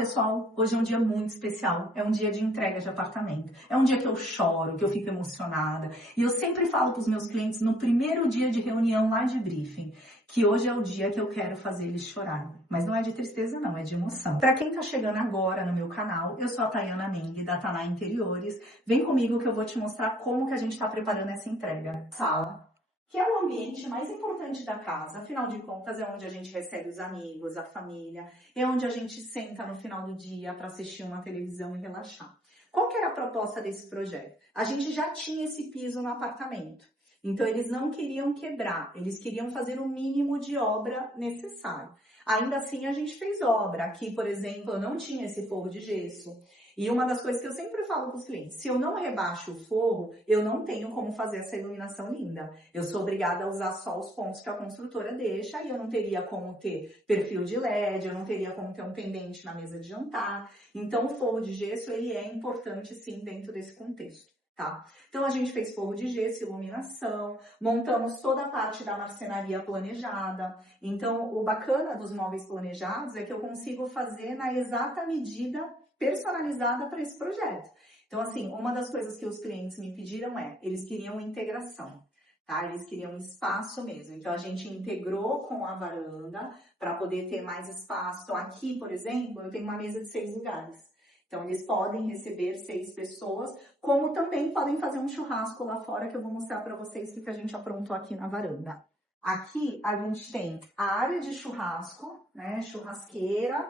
pessoal, hoje é um dia muito especial, é um dia de entrega de apartamento, é um dia que eu choro, que eu fico emocionada, e eu sempre falo para os meus clientes no primeiro dia de reunião lá de briefing, que hoje é o dia que eu quero fazer eles chorarem, mas não é de tristeza não, é de emoção. Para quem tá chegando agora no meu canal, eu sou a Tayana Meng, da Taná Interiores, vem comigo que eu vou te mostrar como que a gente tá preparando essa entrega. Sala, que é o ambiente mais importante da casa, afinal de contas é onde a gente recebe os amigos, a família, é onde a gente senta no final do dia para assistir uma televisão e relaxar. Qual que era a proposta desse projeto? A gente já tinha esse piso no apartamento, então eles não queriam quebrar, eles queriam fazer o mínimo de obra necessário. Ainda assim a gente fez obra, aqui por exemplo eu não tinha esse forro de gesso. E uma das coisas que eu sempre falo para os clientes, se eu não rebaixo o forro, eu não tenho como fazer essa iluminação linda. Eu sou obrigada a usar só os pontos que a construtora deixa e eu não teria como ter perfil de LED, eu não teria como ter um pendente na mesa de jantar. Então o forro de gesso ele é importante sim dentro desse contexto. Tá? Então a gente fez forro de gesso, iluminação, montamos toda a parte da marcenaria planejada. Então o bacana dos móveis planejados é que eu consigo fazer na exata medida personalizada para esse projeto. Então assim, uma das coisas que os clientes me pediram eles queriam integração, tá? Eles queriam espaço mesmo. Então a gente integrou com a varanda para poder ter mais espaço. Então aqui, por exemplo, eu tenho uma mesa de 6 lugares. Então, eles podem receber 6 pessoas, como também podem fazer um churrasco lá fora, que eu vou mostrar para vocês o que a gente aprontou aqui na varanda. Aqui, a gente tem a área de churrasco, né, churrasqueira.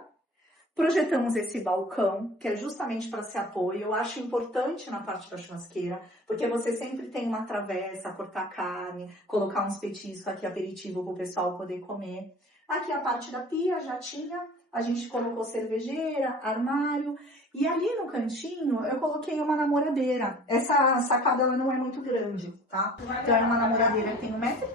Projetamos esse balcão, que é justamente para ser apoio. Eu acho importante na parte da churrasqueira, porque você sempre tem uma travessa, cortar carne, colocar uns petiscos aqui, aperitivo para o pessoal poder comer. Aqui a parte da pia já tinha, a gente colocou cervejeira, armário. E ali no cantinho eu coloquei uma namoradeira. Essa sacada ela não é muito grande, tá? Então é uma namoradeira que tem 1 metro.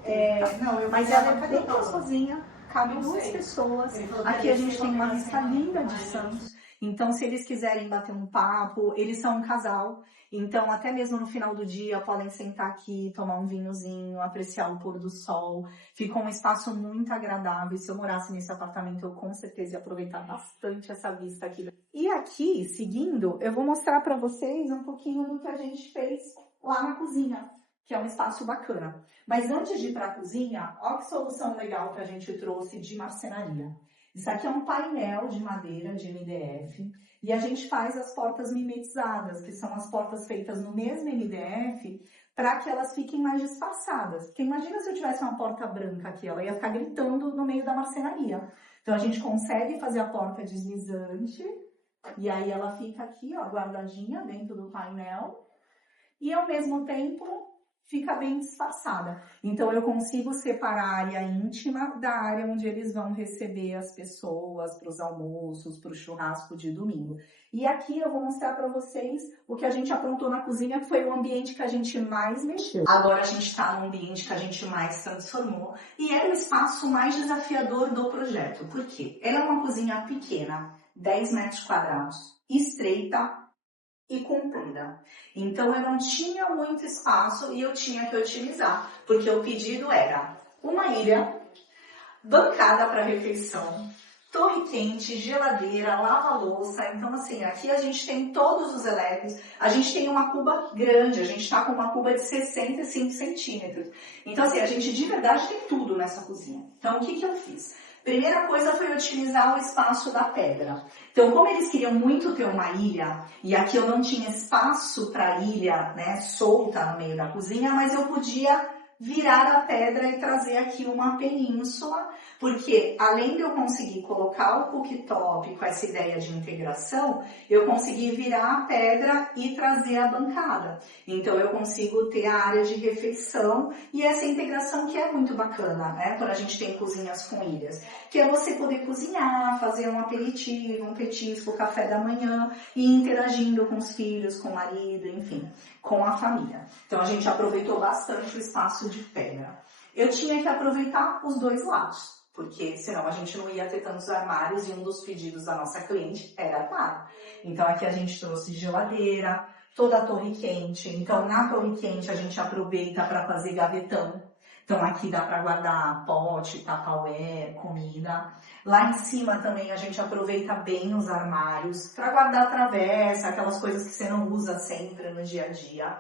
Mas ela é bem gostosinha, cabe 2 pessoas. Aqui a gente tem uma vista linda de Santos. Então se eles quiserem bater um papo, eles são um casal. Então até mesmo no final do dia podem sentar aqui, tomar um vinhozinho, apreciar o pôr do sol. Ficou um espaço muito agradável. E se eu morasse nesse apartamento eu com certeza ia aproveitar bastante essa vista aqui. E aqui, seguindo, eu vou mostrar para vocês um pouquinho do que a gente fez lá na cozinha, que é um espaço bacana. Mas antes de ir para a cozinha, olha que solução legal que a gente trouxe de marcenaria. Isso aqui é um painel de madeira de MDF e a gente faz as portas mimetizadas, que são as portas feitas no mesmo MDF, para que elas fiquem mais disfarçadas. Porque imagina se eu tivesse uma porta branca aqui, ela ia ficar gritando no meio da marcenaria. Então a gente consegue fazer a porta deslizante e aí ela fica aqui, ó, guardadinha dentro do painel e ao mesmo tempo fica bem disfarçada. Então eu consigo separar a área íntima da área onde eles vão receber as pessoas para os almoços, para o churrasco de domingo. E aqui eu vou mostrar para vocês o que a gente aprontou na cozinha, que foi o ambiente que a gente mais mexeu. Agora a gente está no ambiente que a gente mais transformou e é o espaço mais desafiador do projeto. Por quê? Ela é uma cozinha pequena, 10 metros quadrados, estreita e comprida. Então eu não tinha muito espaço e eu tinha que otimizar, porque o pedido era uma ilha, bancada para refeição, torre quente, geladeira, lava-louça. Então assim, aqui a gente tem todos os elétricos, a gente tem uma cuba grande, a gente está com uma cuba de 65 centímetros. Então assim, a gente de verdade tem tudo nessa cozinha. Então o que eu fiz? Primeira coisa foi otimizar o espaço da pedra. Então, como eles queriam muito ter uma ilha, e aqui eu não tinha espaço para ilha, né, solta no meio da cozinha, mas eu podia virar a pedra e trazer aqui uma península, porque além de eu conseguir colocar o cooktop com essa ideia de integração, eu consegui virar a pedra e trazer a bancada. Então eu consigo ter a área de refeição e essa integração que é muito bacana, né, quando a gente tem cozinhas com ilhas, que é você poder cozinhar, fazer um aperitivo, um petisco, café da manhã e interagindo com os filhos, com o marido, enfim, com a família. Então a gente aproveitou bastante o espaço de pedra. Eu tinha que aproveitar os dois lados, porque senão a gente não ia ter tantos armários e um dos pedidos da nossa cliente era armário. Então aqui a gente trouxe geladeira, toda a torre quente. Então na torre quente a gente aproveita para fazer gavetão. Então aqui dá para guardar pote, tupperware, comida. Lá em cima também a gente aproveita bem os armários para guardar travessa, aquelas coisas que você não usa sempre no dia a dia.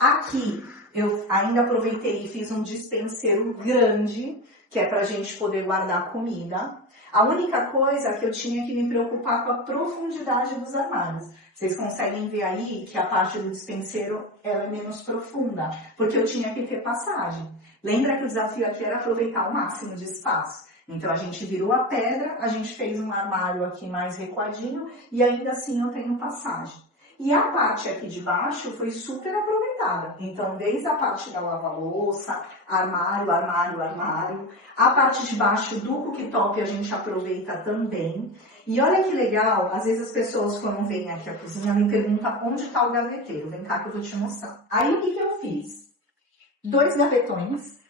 Aqui eu ainda aproveitei e fiz um dispenseiro grande, que é para a gente poder guardar comida. A única coisa que eu tinha que me preocupar com a profundidade dos armários. Vocês conseguem ver aí que a parte do dispenseiro ela é menos profunda, porque eu tinha que ter passagem. Lembra que o desafio aqui era aproveitar o máximo de espaço? Então a gente virou a pedra, a gente fez um armário aqui mais recuadinho e ainda assim eu tenho passagem. E a parte aqui de baixo foi super aproveitada. Então, desde a parte da lava-louça, armário, armário, armário. A parte de baixo do cooktop a gente aproveita também. E olha que legal, às vezes as pessoas quando vêm aqui à cozinha me perguntam onde está o gaveteiro. Vem cá que eu vou te mostrar. Aí o que eu fiz? 2 gavetões.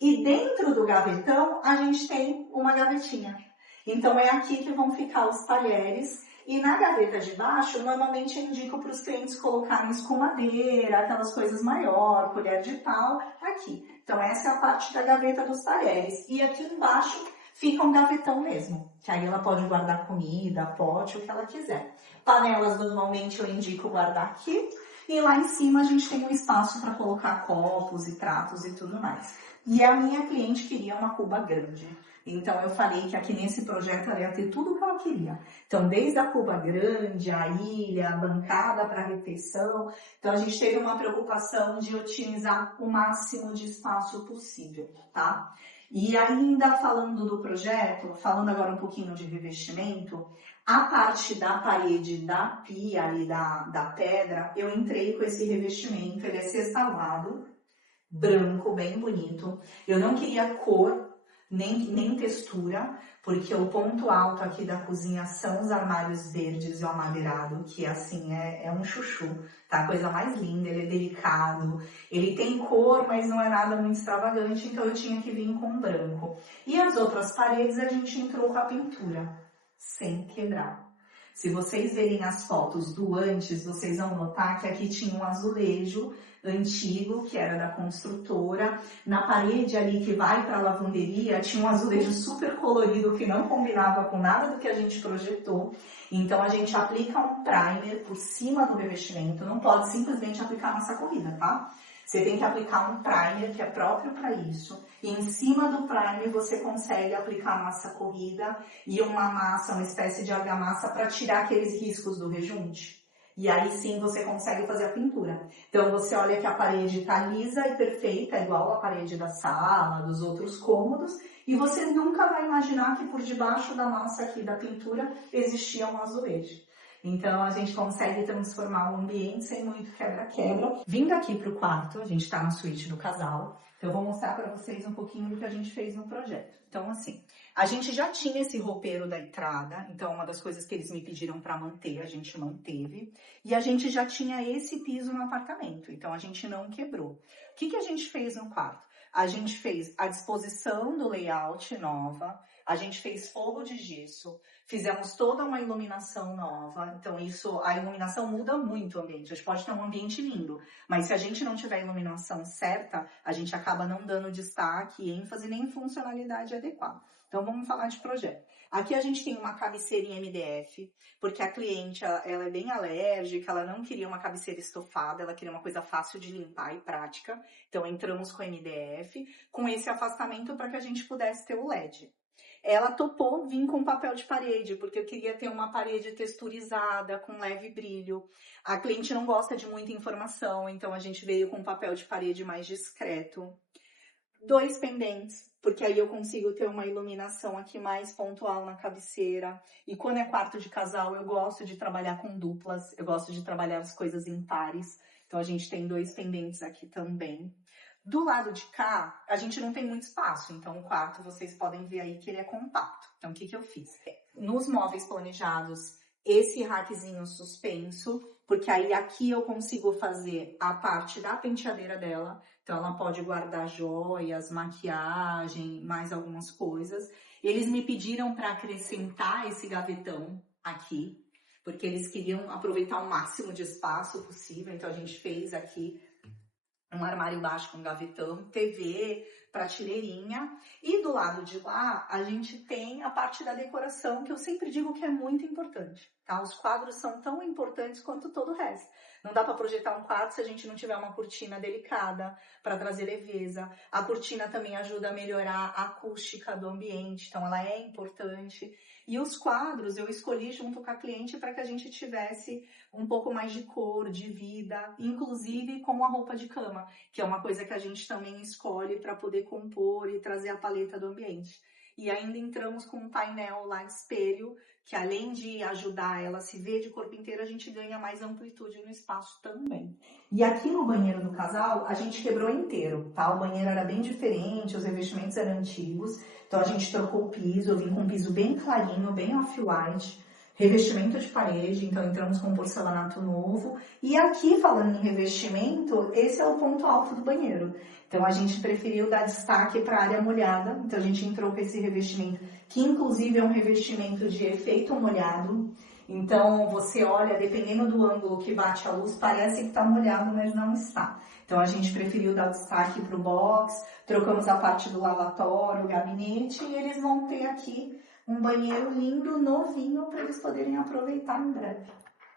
E dentro do gavetão a gente tem uma gavetinha. Então é aqui que vão ficar os talheres. E na gaveta de baixo, normalmente eu indico para os clientes colocarem escumadeira, aquelas coisas maior, colher de pau, aqui. Então essa é a parte da gaveta dos talheres. E aqui embaixo fica um gavetão mesmo, que aí ela pode guardar comida, pote, o que ela quiser. Panelas normalmente eu indico guardar aqui. E lá em cima a gente tem um espaço para colocar copos e pratos e tudo mais. E a minha cliente queria uma cuba grande. Então eu falei que aqui nesse projeto ela ia ter tudo o que ela queria. Então desde a cuba grande, a ilha, a bancada para refeição. Então a gente teve uma preocupação de otimizar o máximo de espaço possível, tá? E ainda falando do projeto, falando agora um pouquinho de revestimento, a parte da parede da pia ali da pedra, eu entrei com esse revestimento, ele é sextavado, branco, bem bonito. Eu não queria cor, nem textura, porque o ponto alto aqui da cozinha são os armários verdes e o amadeirado, que assim é um chuchu, tá? A coisa mais linda, ele é delicado, ele tem cor, mas não é nada muito extravagante, então eu tinha que vir com branco. E as outras paredes a gente entrou com a pintura, sem quebrar. Se vocês verem as fotos do antes, vocês vão notar que aqui tinha um azulejo antigo, que era da construtora. Na parede ali que vai para a lavanderia, tinha um azulejo super colorido que não combinava com nada do que a gente projetou. Então a gente aplica um primer por cima do revestimento, não pode simplesmente aplicar nessa corrida, tá? Você tem que aplicar um primer que é próprio para isso. E em cima do primer você consegue aplicar massa corrida e uma massa, uma espécie de argamassa para tirar aqueles riscos do rejunte. E aí sim você consegue fazer a pintura. Então você olha que a parede está lisa e perfeita, igual a parede da sala, dos outros cômodos, e você nunca vai imaginar que por debaixo da massa aqui da pintura existia um azulejo. Então a gente consegue transformar o ambiente sem muito quebra-quebra. Vindo aqui para o quarto, a gente está na suíte do casal, então eu vou mostrar para vocês um pouquinho do que a gente fez no projeto. Então assim, a gente já tinha esse roupeiro da entrada, então uma das coisas que eles me pediram para manter, a gente manteve. E a gente já tinha esse piso no apartamento, então a gente não quebrou. O que a gente fez no quarto? A gente fez a disposição do layout nova, a gente fez forro de gesso, fizemos toda uma iluminação nova, então a iluminação muda muito o ambiente. A gente pode ter um ambiente lindo, mas se a gente não tiver a iluminação certa, a gente acaba não dando destaque, ênfase nem funcionalidade adequada. Então vamos falar de projeto. Aqui a gente tem uma cabeceira em MDF, porque a cliente ela é bem alérgica, ela não queria uma cabeceira estofada, ela queria uma coisa fácil de limpar e prática. Então entramos com MDF, com esse afastamento para que a gente pudesse ter o LED. Ela topou vir com papel de parede, porque eu queria ter uma parede texturizada, com leve brilho. A cliente não gosta de muita informação, então a gente veio com papel de parede mais discreto. 2 pendentes, porque aí eu consigo ter uma iluminação aqui mais pontual na cabeceira. E quando é quarto de casal, eu gosto de trabalhar com duplas, eu gosto de trabalhar as coisas em pares. Então a gente tem 2 pendentes aqui também. Do lado de cá, a gente não tem muito espaço, então o quarto vocês podem ver aí que ele é compacto. Então o que eu fiz? Nos móveis planejados, esse rackzinho suspenso, porque aí aqui eu consigo fazer a parte da penteadeira dela, então ela pode guardar joias, maquiagem, mais algumas coisas. Eles me pediram para acrescentar esse gavetão aqui, porque eles queriam aproveitar o máximo de espaço possível, então a gente fez aqui um armário baixo com gavetão, TV, prateleirinha. E do lado de lá, a gente tem a parte da decoração, que eu sempre digo que é muito importante, tá? Os quadros são tão importantes quanto todo o resto. Não dá para projetar um quadro se a gente não tiver uma cortina delicada para trazer leveza. A cortina também ajuda a melhorar a acústica do ambiente, então ela é importante. E os quadros eu escolhi junto com a cliente para que a gente tivesse um pouco mais de cor, de vida, inclusive com a roupa de cama, que é uma coisa que a gente também escolhe para poder compor e trazer a paleta do ambiente. E ainda entramos com um painel lá de espelho, que além de ajudar ela a se ver de corpo inteiro, a gente ganha mais amplitude no espaço também. E aqui no banheiro do casal, a gente quebrou inteiro, tá? O banheiro era bem diferente, os revestimentos eram antigos, então a gente trocou o piso, eu vim com um piso bem clarinho, bem off-white, revestimento de parede, então entramos com porcelanato novo. E aqui, falando em revestimento, esse é o ponto alto do banheiro. Então a gente preferiu dar destaque para a área molhada, então a gente entrou com esse revestimento, que inclusive é um revestimento de efeito molhado. Então você olha, dependendo do ângulo que bate a luz, parece que está molhado, mas não está. Então a gente preferiu dar destaque para o box, trocamos a parte do lavatório, o gabinete, e eles vão ter aqui um banheiro lindo, novinho, para eles poderem aproveitar em breve.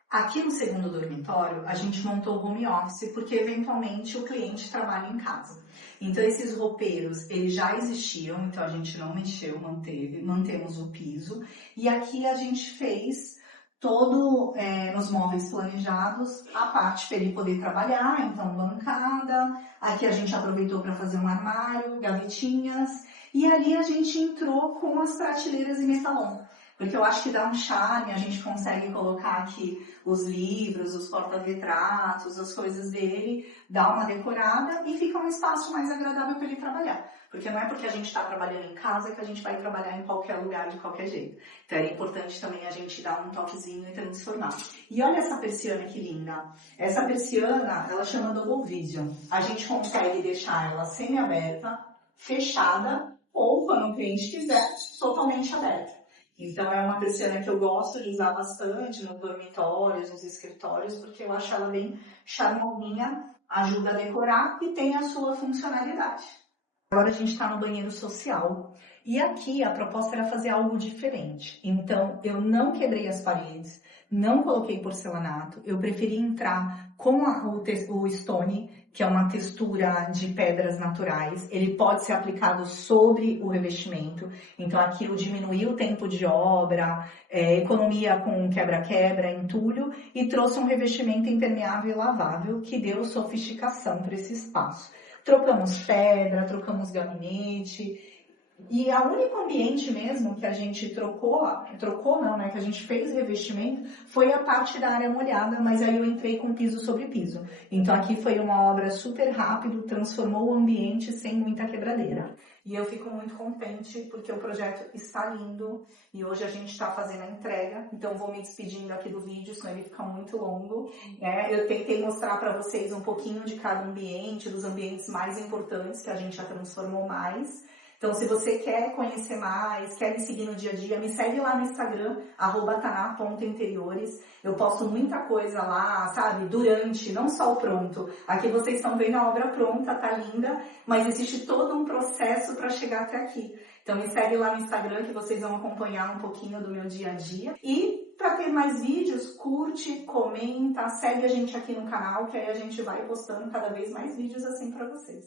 Aqui no segundo dormitório, a gente montou home office porque eventualmente o cliente trabalha em casa. Então esses roupeiros, eles já existiam, então a gente não mexeu, mantemos o piso. E aqui a gente fez todo, nos móveis planejados, a parte para ele poder trabalhar, então bancada. Aqui a gente aproveitou para fazer um armário, gavetinhas. E ali a gente entrou com as prateleiras em metalon, porque eu acho que dá um charme, a gente consegue colocar aqui os livros, os porta-retratos, as coisas dele, dá uma decorada e fica um espaço mais agradável para ele trabalhar. Porque não é porque a gente está trabalhando em casa que a gente vai trabalhar em qualquer lugar, de qualquer jeito. Então é importante também a gente dar um toquezinho e transformar. E olha essa persiana que linda. Essa persiana, ela chama Double Vision. A gente consegue deixar ela semi-aberta, fechada, ou, quando o cliente quiser, totalmente aberta. Então, é uma persiana que eu gosto de usar bastante nos dormitórios, nos escritórios, porque eu acho ela bem charmosinha, ajuda a decorar e tem a sua funcionalidade. Agora a gente está no banheiro social. E aqui a proposta era fazer algo diferente. Então, eu não quebrei as paredes, não coloquei porcelanato, eu preferi entrar com o Stone, que é uma textura de pedras naturais. Ele pode ser aplicado sobre o revestimento, então aquilo diminuiu o tempo de obra, economia com quebra-quebra, entulho, e trouxe um revestimento impermeável e lavável que deu sofisticação para esse espaço. Trocamos pedra, trocamos gabinete. E o único ambiente mesmo que a gente que a gente fez revestimento, foi a parte da área molhada, mas aí eu entrei com piso sobre piso. Então aqui foi uma obra super rápido, transformou o ambiente sem muita quebradeira. E eu fico muito contente porque o projeto está lindo e hoje a gente está fazendo a entrega, então vou me despedindo aqui do vídeo, senão ele fica muito longo. Eu tentei mostrar para vocês um pouquinho de cada ambiente, dos ambientes mais importantes que a gente já transformou mais. Então, se você quer conhecer mais, quer me seguir no dia a dia, me segue lá no Instagram, @taná.interiores. Eu posto muita coisa lá, sabe? Durante, não só o pronto. Aqui vocês estão vendo a obra pronta, tá linda, mas existe todo um processo para chegar até aqui. Então, me segue lá no Instagram que vocês vão acompanhar um pouquinho do meu dia a dia. E para ter mais vídeos, curte, comenta, segue a gente aqui no canal, que aí a gente vai postando cada vez mais vídeos assim para vocês.